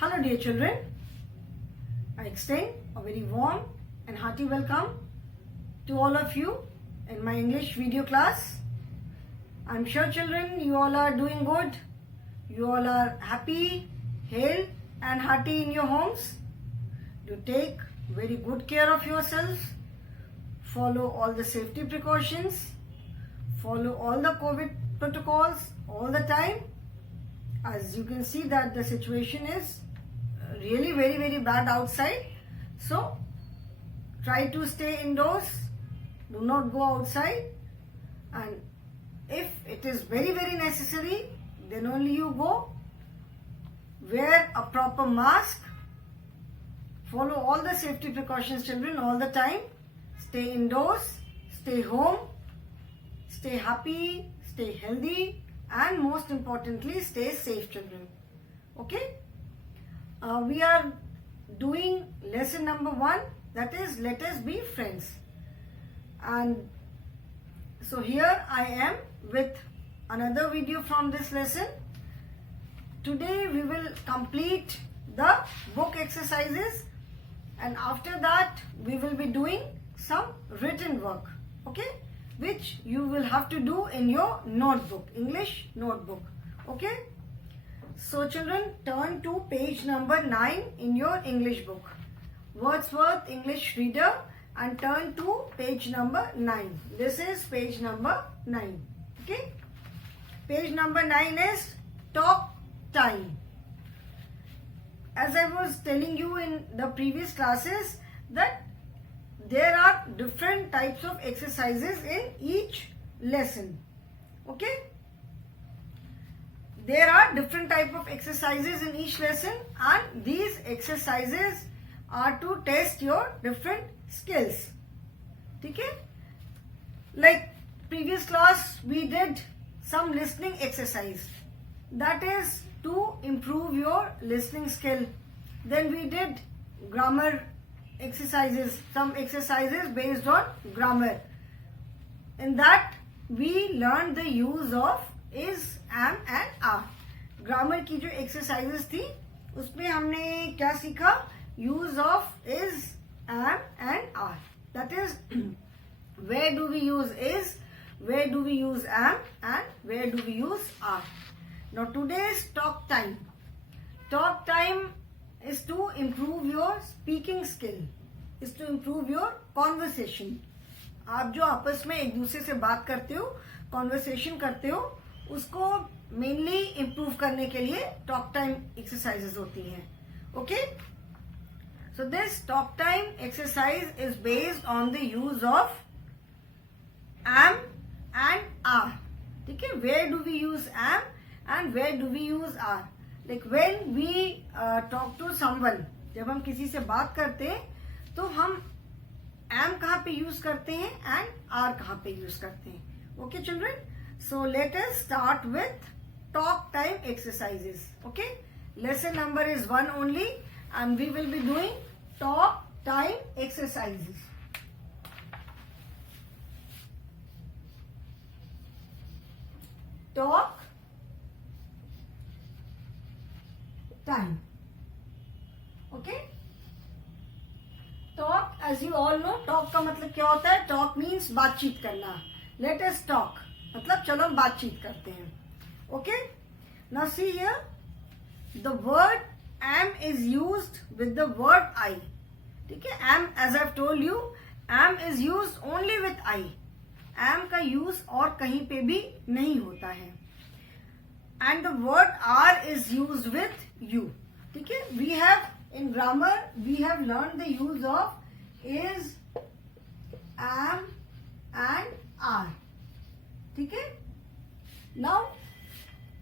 Hello dear children, I extend a very warm and hearty welcome to all of you in my English video class. I'm sure children you all are doing good, you all are happy, hale and hearty in your homes. You take very good care of yourself, follow all the safety precautions, follow all the COVID protocols all the time. As you can see that the situation is really very bad outside, so try to stay indoors, do not go outside, and if it is very necessary then only you go. Wear a proper mask, follow all the safety precautions children all the time, stay indoors, stay home, stay happy, stay healthy, and most importantly stay safe children. Okay, we are doing lesson number 1, that is let us be friends. And so here I am with another video from this lesson. Today we will complete the book exercises, and after that we will be doing some written work, okay, which you will have to do in your notebook, English notebook. Okay, so children, turn to page number 9 in your English book, Wordsworth English Reader, and turn to page number 9. This is page number 9. Okay, page number 9 is talk time. As I was telling you in the previous classes that there are different types of exercises in each lesson. Okay, there are different type of exercises in each lesson, and these exercises are to test your different skills. Okay, like previous class we did some listening exercise, that is to improve your listening skill. Then we did grammar exercises, some exercises based on grammar. In that we learned the use of is, am and are. Grammar की जो exercises थी उसमें हमने क्या सीखा? Use of is, am and are. That is where do we use is, where do we use am and where do we use are. Now today's talk time. Talk time is to improve your speaking skill, is to improve your conversation. आप जो आपस में एक दूसरे से बात करते हो, कॉन्वर्सेशन करते हो, उसको मेनली इम्प्रूव करने के लिए टॉक टाइम एक्सरसाइजेस होती हैं. Okay, so this talk time exercise is based on the use of am and are. ठीक है, where do we use am and where do we use are. Like when we talk to someone, जब हम किसी से बात करते हैं तो हम am कहाँ पे यूज करते हैं and are कहाँ पे यूज करते हैं. Okay children, so let us start with talk time exercises. Okay, lesson number is 1 only and we will be doing talk time exercises. Talk time. Okay, talk, as you all know, talk का मतलब क्या होता है? Talk means बातचीत करना. Let us talk मतलब चलो हम बातचीत करते हैं. Okay, now see here, the word am is used with the word I. ठीक है, am, as I've told you, am is used only with I. am का use और कहीं पे भी नहीं होता है. And the word are is used with you. ठीक है, we have in grammar we have learned the use of is, am and are. ठीक है, now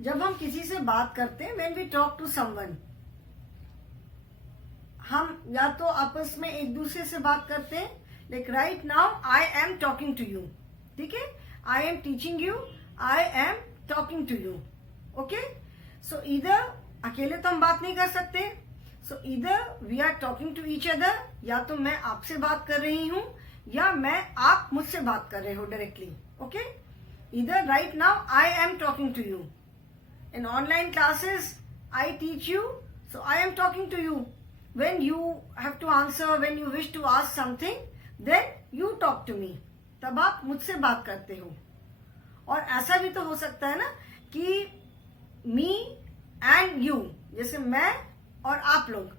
जब हम किसी से बात करते हैं, when we talk to someone, हम या तो आपस में एक दूसरे से बात करते हैं, like right now I am talking to you. ठीक है, I am teaching you, I am talking to you. Okay, so either अकेले तो हम बात नहीं कर सकते, so either we are talking to each other, या तो मैं आपसे बात कर रही हूं या मैं आप मुझसे बात कर रहे हो directly. Okay, either right now I am talking to you. In online classes I teach you, So I am talking to you. When you have to answer, when you wish to ask something, then you talk to me. तब आप मुझसे बात करते हो. और ऐसा भी तो हो सकता है ना कि मी एंड यू, जैसे मैं और आप लोग,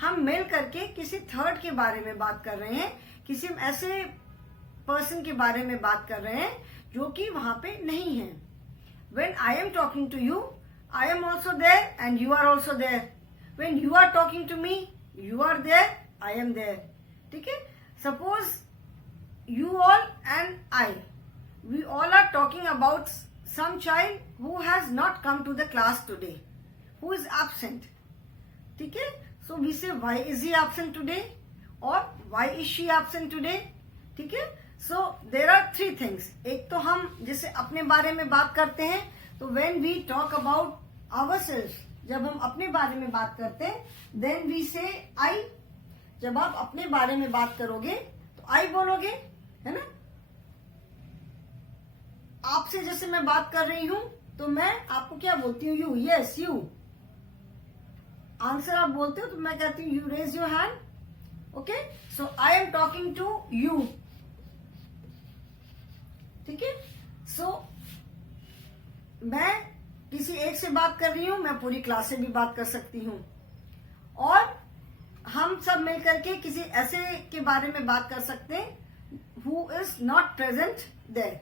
हम मिल करके किसी थर्ड के बारे में बात कर रहे हैं, किसी ऐसे पर्सन के बारे में बात कर रहे हैं जो कि वहां पे नहीं है. When I am talking to you, I am also there and you are also there. When you are talking to me, you are there, I am there. ठीक है. Suppose you all and I, we all are talking about some child who has not come to the class today, who is absent. ठीक है. So we say why is he absent today or why is she absent today. ठीक है. So there are three things. एक तो हम जैसे अपने बारे में बात करते हैं, तो when we talk about ourselves, जब हम अपने बारे में बात करते हैं, then we say I. जब आप अपने बारे में बात करोगे तो I बोलोगे, है ना. आपसे जैसे मैं बात कर रही हूं तो मैं आपको क्या बोलती हूँ, यू. Yes you. आंसर आप बोलते हो तो मैं कहती हूँ you raise your hand. Okay. So I am talking to you. ठीक है. सो मैं किसी एक से बात कर रही हूं, मैं पूरी क्लास से भी बात कर सकती हूं. और हम सब मिलकर के किसी ऐसे के बारे में बात कर सकते हैं who is not present there.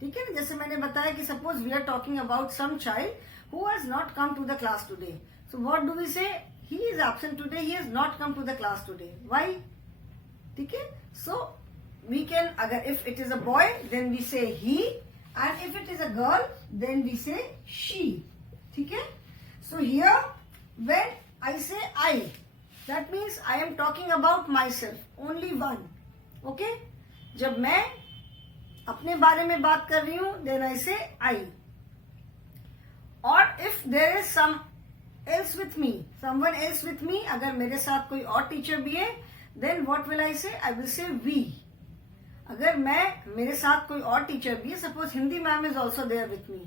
ठीक है ना. जैसे मैंने बताया कि suppose we are talking about some child who has not come to the class today. So what do we say, he is absent today, he has not come to the class today. Why. ठीक है. सो we can, agar if it is a boy then we say he, and if it is a girl then we say she. ठीक है. So here when I say I, that means I am talking about myself, only one. Okay. जब मैं अपने बारे में बात कर रही हूं then I say I. और if there is some else with me, someone else with me, अगर मेरे साथ कोई और टीचर भी है, then what will I say? I will say we. अगर मैं मेरे साथ कोई और टीचर भी है, suppose Hindi ma'am is also there with me.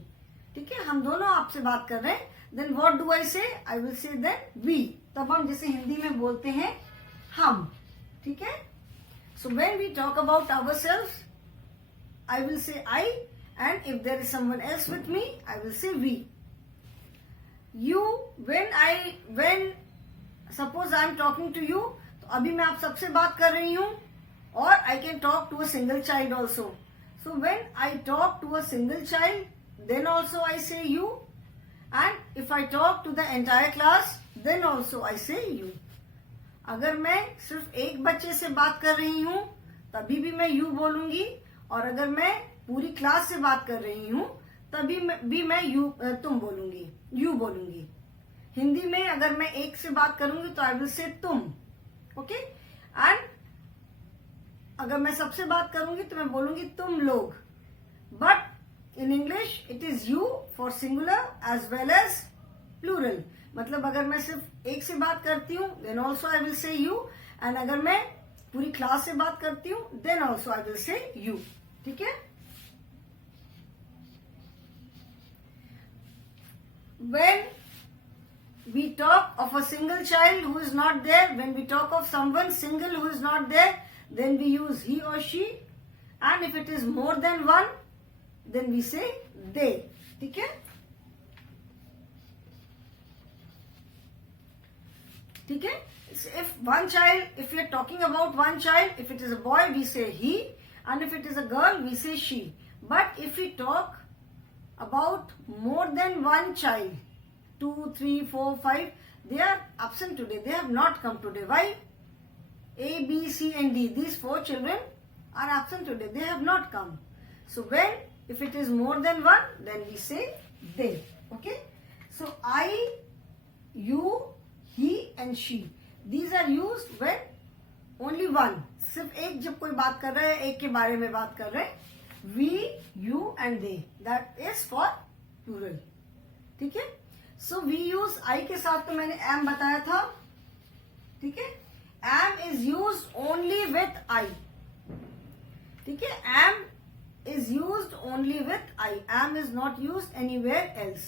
ठीक है. हम दोनों आपसे बात कर रहे हैं, then what do I say, I will say then we. तब हम जैसे हिंदी में बोलते हैं हम. ठीक है. So when we talk about ourselves, I will say I, and if there is someone else with me, I will say we. You, when suppose I am talking to you, तो अभी मैं आप सबसे बात कर रही हूं. Or I can talk to a single child also. So when I talk to a single child, then also I say you. And if I talk to the entire class, then also I say you. अगर मैं सिर्फ एक बच्चे से बात कर रही हूँ तभी भी मैं you बोलूंगी, और अगर मैं पूरी क्लास से बात कर रही हूँ तभी भी मैं you, तुम बोलूंगी, you बोलूंगी. हिंदी में अगर मैं एक से बात करूंगी तो I will say तुम. ओके. एंड अगर मैं सबसे बात करूंगी तो मैं बोलूंगी तुम लोग. But in English it is you for singular as well as plural. मतलब अगर मैं सिर्फ एक से बात करती हूँ then also I will say you, एंड अगर मैं पूरी क्लास से बात करती हूँ then also I will say you. ठीक है. When we talk of a single child who is not there, when we talk of someone single who is not there, then we use he or she, and if it is more than one, then we say they. ठीक है. ठीक है. If one child, if we are talking about one child, if it is a boy we say he, and if it is a girl we say she. But if we talk about more than one child, 2, 3, 4, 5, they are absent today, they have not come today. Why? A, B, C and D, these 4 children are absent today, they have not come. So when, if it is more than one, then we say they. Okay. So I, you, he and she, these are used when only one, सिर्फ एक जब कोई बात कर रहा है, एक के बारे में बात कर रहे हैं, we, you and they, that is for plural. ठीक है. So we use I के साथ तो मैंने am बताया था. ठीक है. Am is used only with I. ठीक है. Am is used only with I. Am is not used anywhere else.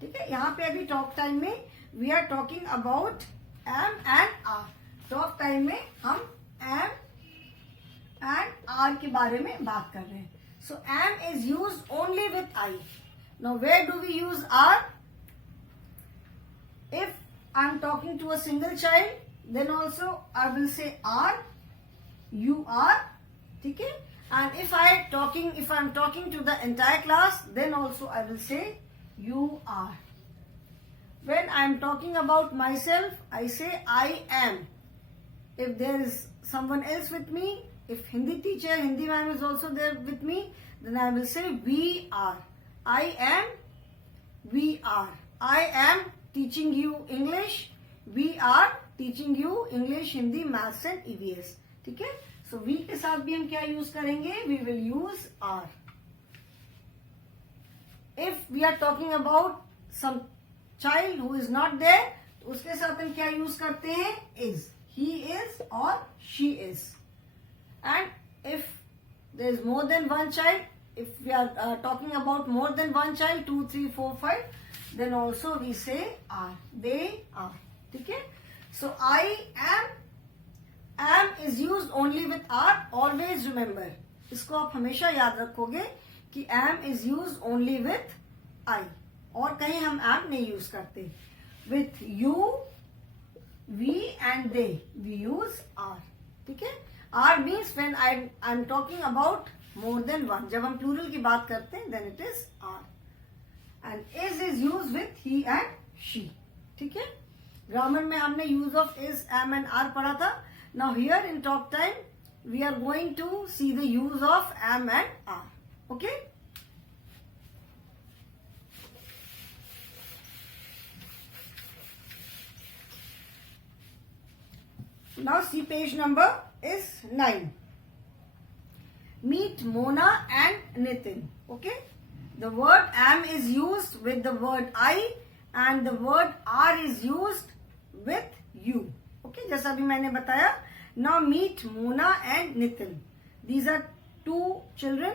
ठीक है. यहाँ पे अभी टॉक टाइम में we are talking about am and are. Talk time में हम एम एंड आर के बारे में बात कर रहे हैं. So am is use only with I. Now where do we use are? If I am talking to a single child, then also I will say are, you are. ठीक है? And if I am talking to the entire class, then also I will say you are. When I am talking about myself, I say I am. If there is someone else with me, if Hindi teacher, Hindi ma'am is also there with me, then I will say we are. I am, we are. I am teaching you English. We are teaching you English, Hindi, Maths and EVS. ठीक है? So we के साथ भी हम क्या use करेंगे? We will use are. If we are talking about some child who is not there, तो उसके साथ हम क्या यूज करते हैं? Is. He is or she is. And if there is more than one child, if we are talking about more than one child, 2, 3, 4, 5, then also we say are. They are. ठीक है? So I am is used only with are. Always remember. इसको आप हमेशा याद रखोगे कि am is used only with I. और कहीं हम am नहीं यूज करते. With you, we and they, we use are. ठीक है? Are means when I'm talking about more than one. जब हम plural की बात करते हैं, then it is are. And is used with he and she. ठीक है? ग्रामर में हमने use of is, am and are पढ़ा था. Now here in talk time we are going to see the use of am and are. Okay? Now see page number is 9. Meet Mona and Nitin. Okay? The word am is used with the word I and the word are is used with you. Okay, जैसा अभी मैंने बताया. Now meet Mona and Nitin. These are two children,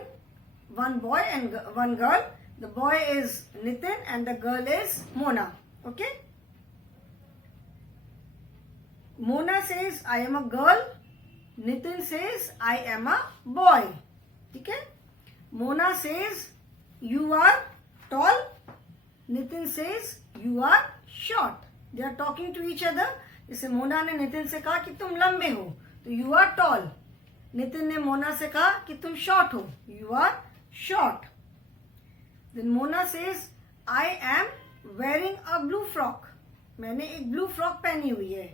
one boy and one girl. The boy is Nitin and the girl is Mona. Okay? Mona says I am a girl. Nitin says I am a boy. ठीक है? Mona says you are tall. Nitin says you are short. They are talking to each other. जैसे मोना ने नितिन से कहा कि तुम लंबे हो, तो you are tall. नितिन ने मोना से कहा कि तुम short हो, you are short. Then Mona says I am wearing a blue frock. मैंने एक blue frock पहनी हुई है.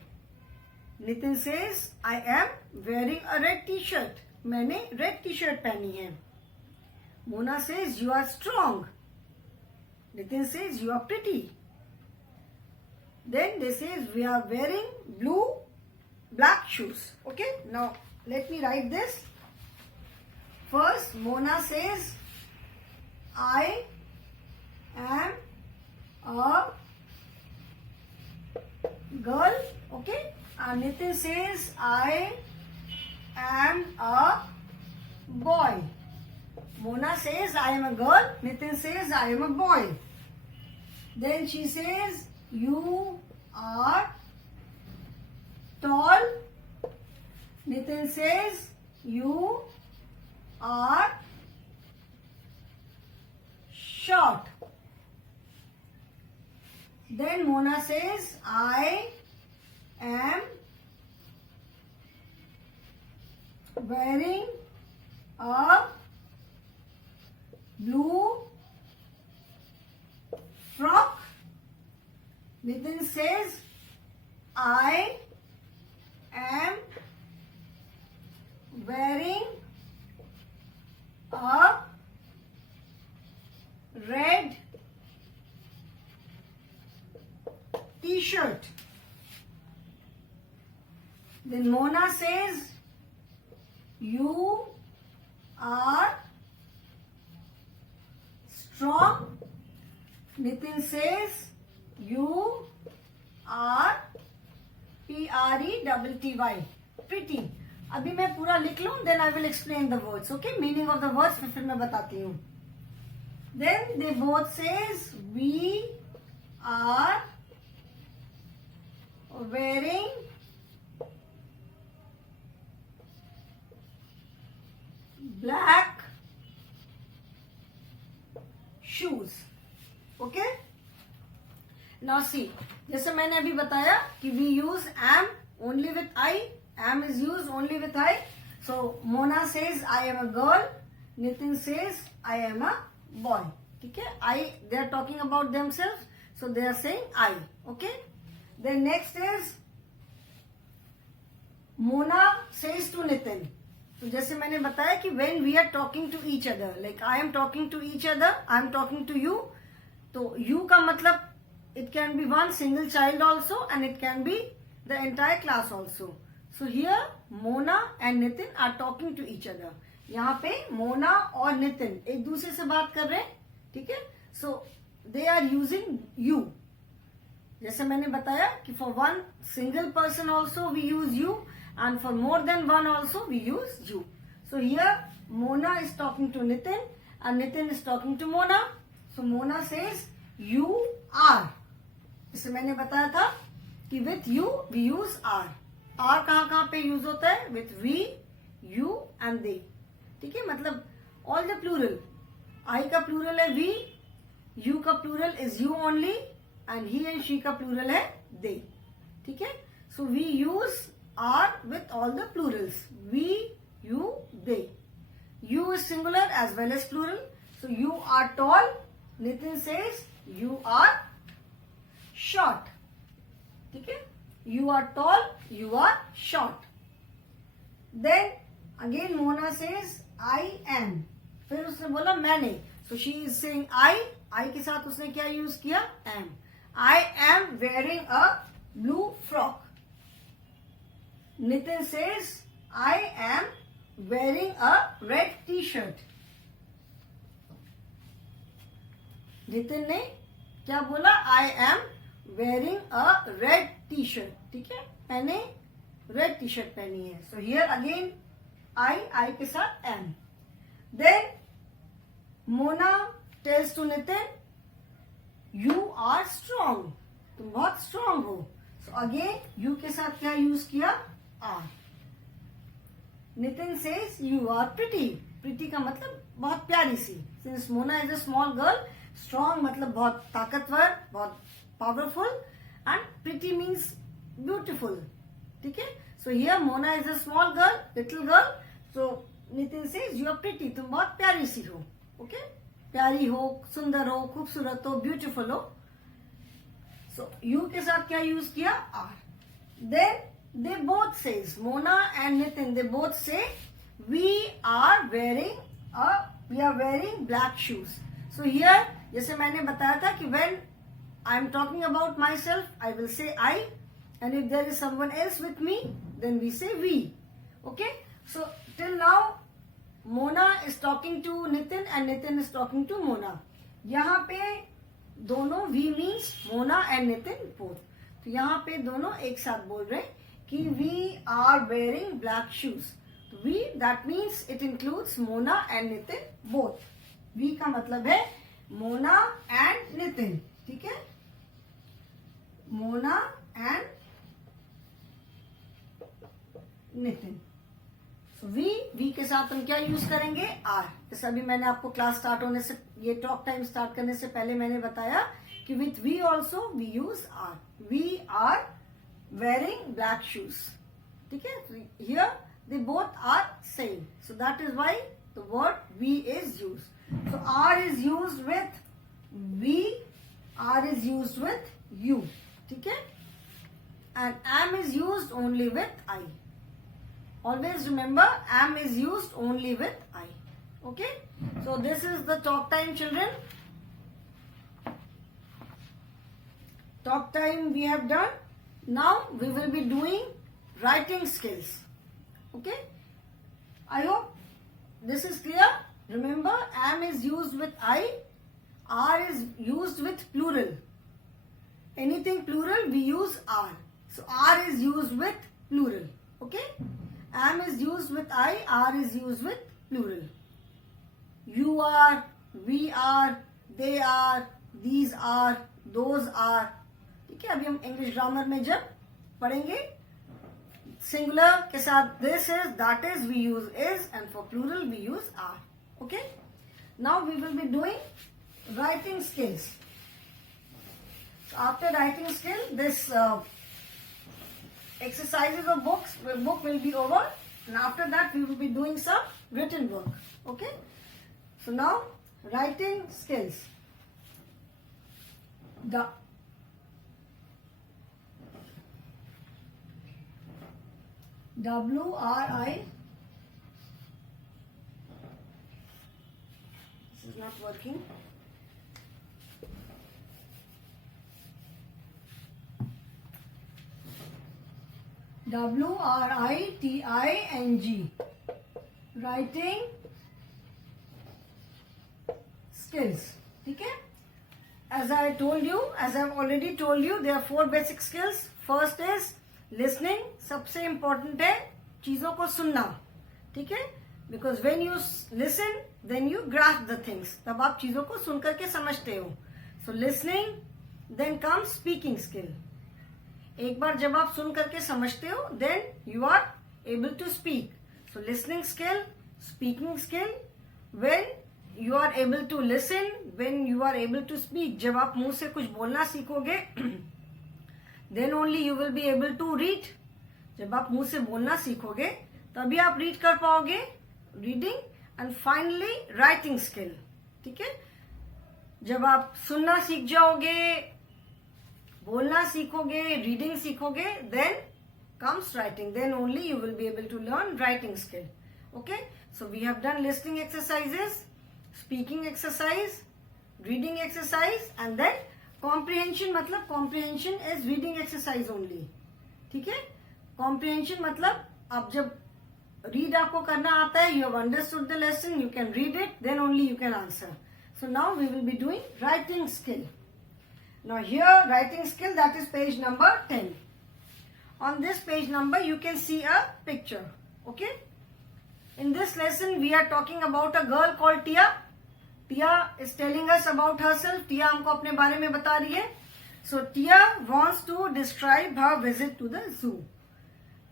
Nitin says I am wearing a red t-shirt. मैंने red t-shirt पहनी है. Mona says you are strong. Nitin says you are pretty. Then they says we are wearing black shoes. Okay? Now let me write this. First Mona says I am a girl. Okay? And Nitin says I am a boy. Mona says I am a girl. Nitin says I am a boy. Then she says you are tall. Nitin says you are short. Then Mona says I am wearing a blue frock. Nitin says I am wearing a red t-shirt. Then Mona says you are strong. Nitin says you are pretty. Pretty. अभी मैं पूरा लिख लूं, then I will explain the words. Okay, meaning of the words फिर मैं बताती हूँ. Then they both says we are wearing black shoes. Okay, now see, जैसे मैंने अभी बताया कि we use am only with I. Am is used only with I. So Mona says I am a girl, Nitin says I am a boy. ठीक है, I, they are talking about themselves, so they are saying I. Okay, then next is Mona says to Nitin. तो जैसे मैंने बताया कि when we are talking to each other, like I am talking to each other, I am talking to you, तो you का मतलब it can be one single child also and it can be the entire class also. So here Mona and Nitin are talking to each other. यहाँ पे मोना और नितिन एक दूसरे से बात कर रहे हैं. ठीक है, so they are using you. जैसे मैंने बताया कि for one single person also we use you, and for more than one also we use you. So here Mona is talking to Nitin and Nitin is talking to Mona. So Mona says you are. जैसे मैंने बताया था कि with you we use are. are कहाँ कहाँ पे use होता है? with we, you and they. ठीक है, मतलब all the plural. I का प्लूरल है we, you का plural is you only, and he and she का प्लूरल है they. ठीक है, so we use are with all the plurals. We, you, they. You is singular as well as plural. So you are tall. Nitin says you are short. ठीक है, you are tall, you are short. Then again Mona says I am. फिर उसने बोला मैंने. So she is saying I के साथ उसने क्या यूज किया? am. I am wearing a blue frock. Nitin says I am wearing a red t-shirt. Nitin ने क्या बोला? I am wearing a red t-shirt. ठीक है, मैंने रेड टी शर्ट पहनी है. So here again I के साथ am. Then Mona tells to Nitin you are strong. तुम बहुत strong हो. So again you के साथ क्या यूज किया? are. Nitin says you are pretty. Pretty का मतलब बहुत प्यारी सी. Since Mona is a small girl, strong मतलब बहुत ताकतवर, बहुत powerful, and pretty means beautiful. ठीक है, so here Mona is a small girl, little girl. So Nitin says you are pretty. तुम बहुत प्यारी सी हो. Okay, प्यारी हो, सुंदर हो, खूबसूरत हो, beautiful हो. So you के साथ क्या यूज किया? are. Then they both says, Mona and Nitin, they both say we are wearing black shoes. So here जैसे मैंने बताया था कि when I am talking about myself, I will say I, and if there is someone else with me, then we say we. Okay, so till now Mona is talking to Nitin and Nitin is talking to Mona. यहाँ पे दोनों we means Mona and Nitin both. तो यहाँ पे दोनों एक साथ बोल रहे हैं कि we are wearing black shoes. We, that means it includes Mona and Nitin both. We का मतलब है Mona and Nitin. ठीक है, Mona and Nitin. So we के साथ हम क्या यूज करेंगे? are. जैसे अभी मैंने आपको क्लास स्टार्ट होने से, ये टॉक टाइम स्टार्ट करने से पहले मैंने बताया कि with we also we use are. We are wearing black shoes. ठीक है, here they both are same. So that is why the word we is used. So are is used with we, are is used with you. ठीक है, and am is used only with I. Always remember am is used only with I. Okay, so this is the talk time, children. Talk time we have done. Now we will be doing writing skills. Okay, I hope this is clear. Remember, am is used with I, are is used with plural. Anything plural we use are. So are is used with plural. Okay, am is used with I, are is used with plural. You are, we are, they are, these are, those are. ठीक है, अभी हम English grammar में जब पढ़ेंगे. Singular के साथ this is, that is we use is, and for plural we use are. Okay. Now we will be doing writing skills. So after writing skill, this exercises of book will be over, and after that we will be doing some written work. Okay. So now writing skills. The WRI. This is not working. WRITING. Writing skills. ठीक है? As I've already told you, there are 4 basic skills. First is listening. सबसे important है चीजों को सुनना. ठीक है? Because when you listen, then you grasp the things. तब आप चीजों को सुन करके समझते हो. So listening, then comes speaking skill. एक बार जब आप सुन करके समझते हो, then you are able to speak. So listening skill, speaking skill. When you are able to listen, when you are able to speak, जब आप मुंह से कुछ बोलना सीखोगे, then only you will be able to read. जब आप मुंह से बोलना सीखोगे, तभी आप रीड कर पाओगे. Reading. And finally writing skill. ठीक है? जब आप सुनना सीख जाओगे, बोलना सीखोगे, रीडिंग सीखोगे, then comes writing. Then only you will be able to learn writing skill. Okay? So we have done listening exercises, speaking exercise, reading exercise, and then comprehension. मतलब comprehension is reading exercise only. ठीक है? Comprehension मतलब आप जब read आपको करना आता है, you have understood the lesson, you can read it, then only you can answer. So now we will be doing writing skill. Now here writing skill, that is page number 10. On this page number you can see a picture. Okay? In this lesson we are talking about a girl called Tia. Tia is telling us about herself. Tia हमको अपने बारे में बता रही है. So Tia wants to describe her visit to the zoo.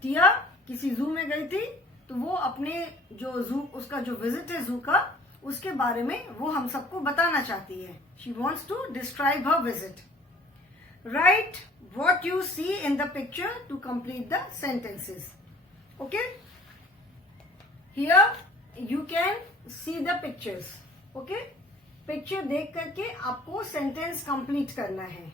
Tia किसी zoo में गई थी, तो वो अपने जो zoo, उसका जो visit है zoo का, उसके बारे में वो हम सबको बताना चाहती है. She wants to describe her visit. Write what you see in the picture to complete the sentences. Okay? Here you can see the pictures. Okay? Picture देख करके आपको sentence complete करना है.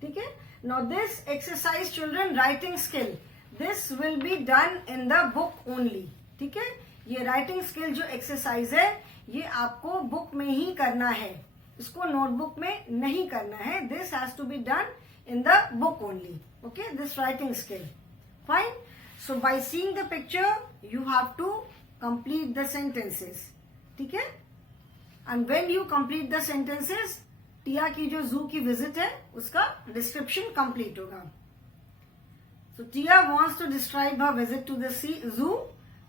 ठीक है? Now this exercise, children, writing skill, this will be done in the book only. ठीक है? ये writing skill जो exercise है, ये आपको book में ही करना है. इसको notebook में नहीं करना है. This has to be done in the book only. Okay? This writing skill. Fine? So by seeing the picture, you have to complete the sentences. ठीक है? And when you complete the sentences, टिया की जो zoo की visit है, उसका description complete होगा. So Tia wants to describe her visit to the zoo.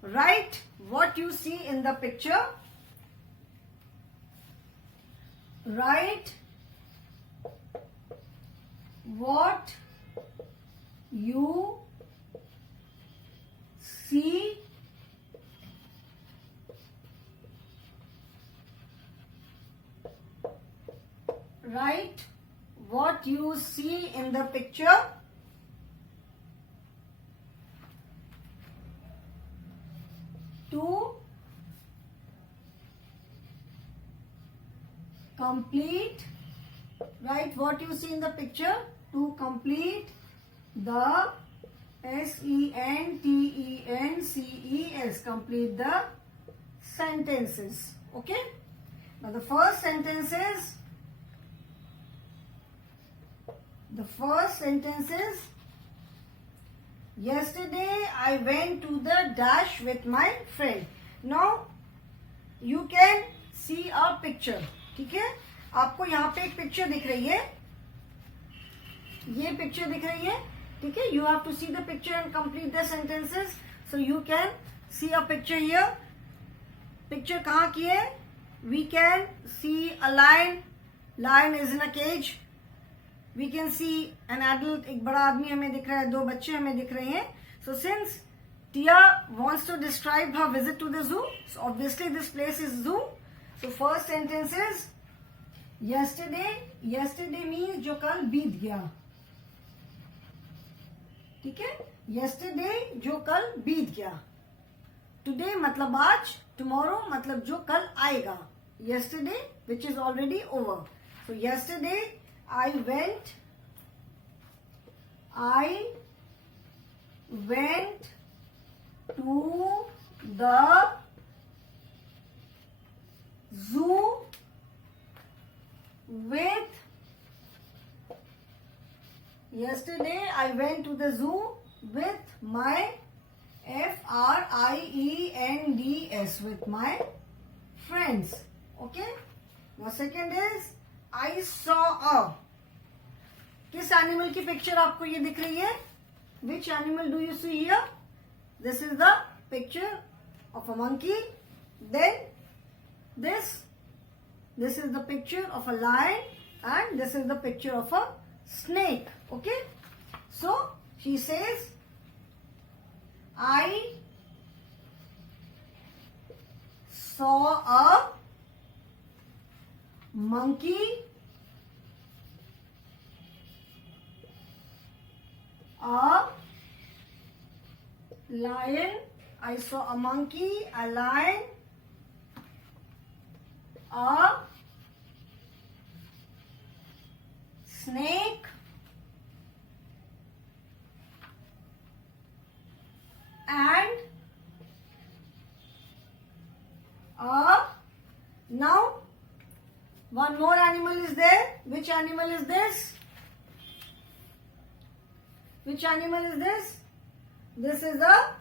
Write what you see in the picture. Write what you see write what you see in the picture. To complete, write what you see in the picture to complete the sentences, complete the sentences. Okay? Now the first sentence is, yesterday I went to the dash with my friend. Now you can see a picture. ठीक है? आपको यहाँ पे एक picture दिख रही है. ये पिक्चर दिख रही है. ठीक है? You have to see the picture and complete the sentences. So you can see a picture here. Picture कहाँ की है? We can see a lion. Lion is in a cage. we can see an adult, एक बड़ा आदमी हमें दिख रहा है, दो बच्चे हमें दिख रहे हैं. So since Tia wants to describe her visit to the zoo, so obviously this place is zoo. So first sentence is yesterday. Yesterday means जो कल बीत गया. ठीक है, yesterday जो कल बीत गया. Today मतलब आज, tomorrow मतलब जो कल आएगा. Yesterday which is already over. So yesterday I went to the zoo with yesterday I went to the zoo with my friends, with my friends. Okay, now second is I saw a. किस animal की picture आपको ये दिख रही है? Which animal do you see here? This is the picture of a monkey. Then this is the picture of a lion, and this is the picture of a snake. Okay, so she says I saw a monkey, a lion. I saw a monkey, a lion, a snake, and now one more animal is there. Which animal is this? Which animal is this? This is a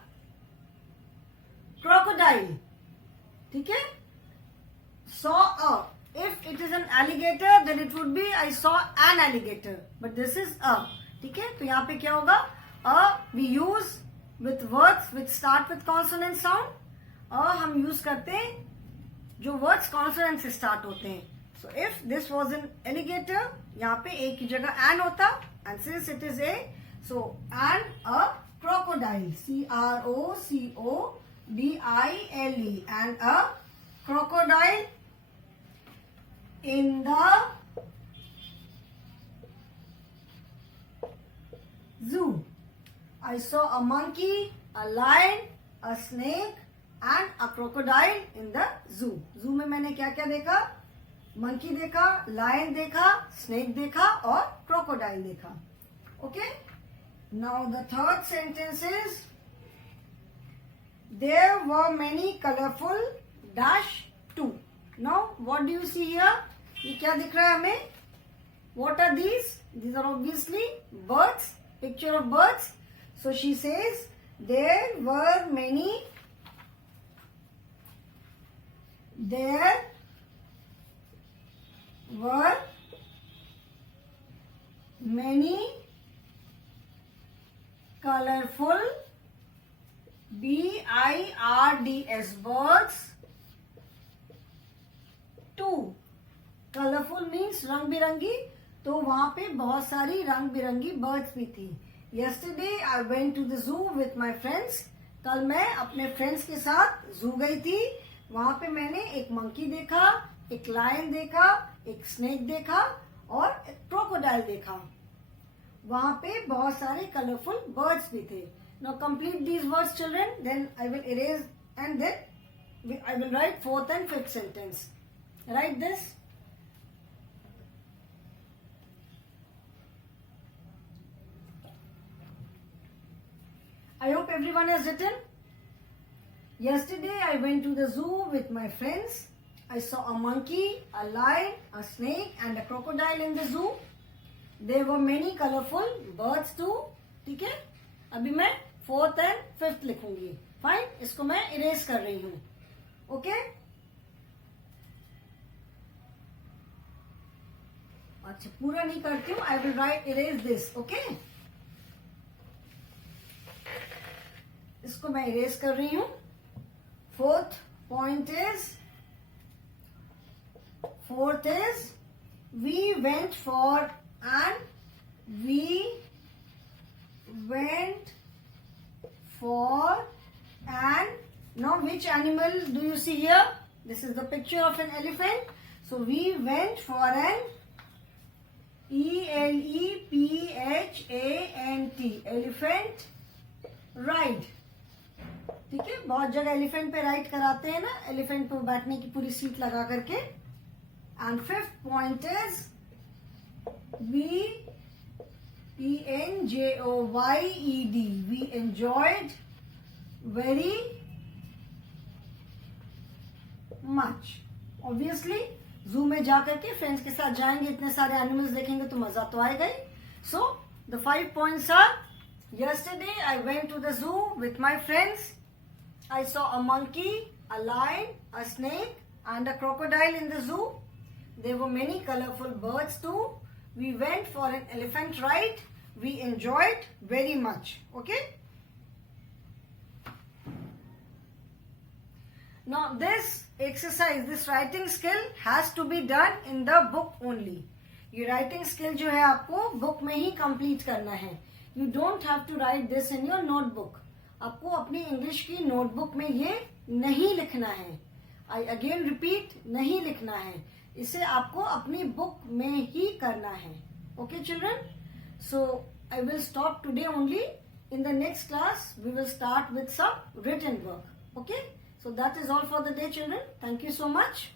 crocodile. ठीक है? Saw a. If it is an alligator, then it would be I saw an alligator. But this is a. ठीक है? तो यहाँ पे क्या होगा? A we use with words which start with consonant sound. हम use करते हैं जो words consonant से start होते हैं. So if this was an alligator, यहाँ पे a की जगह an होता, and since it is a, so and a crocodile, crocodile, and a crocodile in the zoo. I saw a monkey, a lion, a snake and a crocodile in the zoo. Zoo में मैंने क्या क्या देखा? Monkey देखा, lion देखा, snake देखा और crocodile देखा. Okay? Now the third sentence is there were many colorful dash too. Now what do you see here? ये क्या दिख रहा है हमें? What are these? These are obviously birds. Picture of birds. So she says there were many colorful birds birds too. Colorful means रंग बिरंगी, तो वहां पे बहुत सारी रंग बिरंगी बर्ड्स भी थी. Yesterday I went to the zoo with my friends. कल मैं अपने फ्रेंड्स के साथ जू गई थी. वहां पे मैंने एक मंकी देखा, एक लायन देखा, एक स्नेक देखा और एक क्रोकोडाइल देखा. वहां पे बहुत सारे कलरफुल बर्ड्स भी थे. Now complete these words, children. Then I will erase and then I will write fourth and fifth sentence. Write this. I hope everyone has written. Yesterday I went to the zoo with my friends. I saw a monkey, a lion, a snake and a crocodile in the zoo. There were many colorful birds too. ठीक है? अभी मैं fourth and fifth लिखूंगी. Fine, इसको मैं erase कर रही हूँ. ओके? अच्छा, पूरा नहीं करती हूँ. I will write erase this. Okay? इसको मैं इरेज कर रही हूँ. Fourth is we went for an We went for an, now which animal do you see here? This is the picture of an elephant. So we went for an ELEPHANT, elephant ride. ठीक है, बहुत जगह elephant पे ride कराते हैं ना, elephant पे बैठने की पूरी सीट लगा करके. And fifth point is ENJOYED, we enjoyed very much. Obviously, जू में जाकर के फ्रेंड्स के साथ जाएंगे, इतने सारे एनिमल्स देखेंगे तो मजा तो आएगा ही. So the 5 points are: yesterday I went to the zoo with my friends. I saw a monkey, a lion, a snake and a crocodile in the zoo. There were many colorful birds too. We went for an elephant ride. We enjoyed very much. Okay? Now this exercise, this writing skill has to be done in the book only. ये writing skill जो है आपको book में ही complete करना है. You don't have to write this in your notebook. आपको अपनी English की नोटबुक में ये नहीं लिखना है. I again repeat, नहीं लिखना है. इसे आपको अपनी बुक में ही करना है. Okay, children? So I will stop today only. In the next class, we will start with some written work. Okay? So that is all for the day, children. Thank you so much.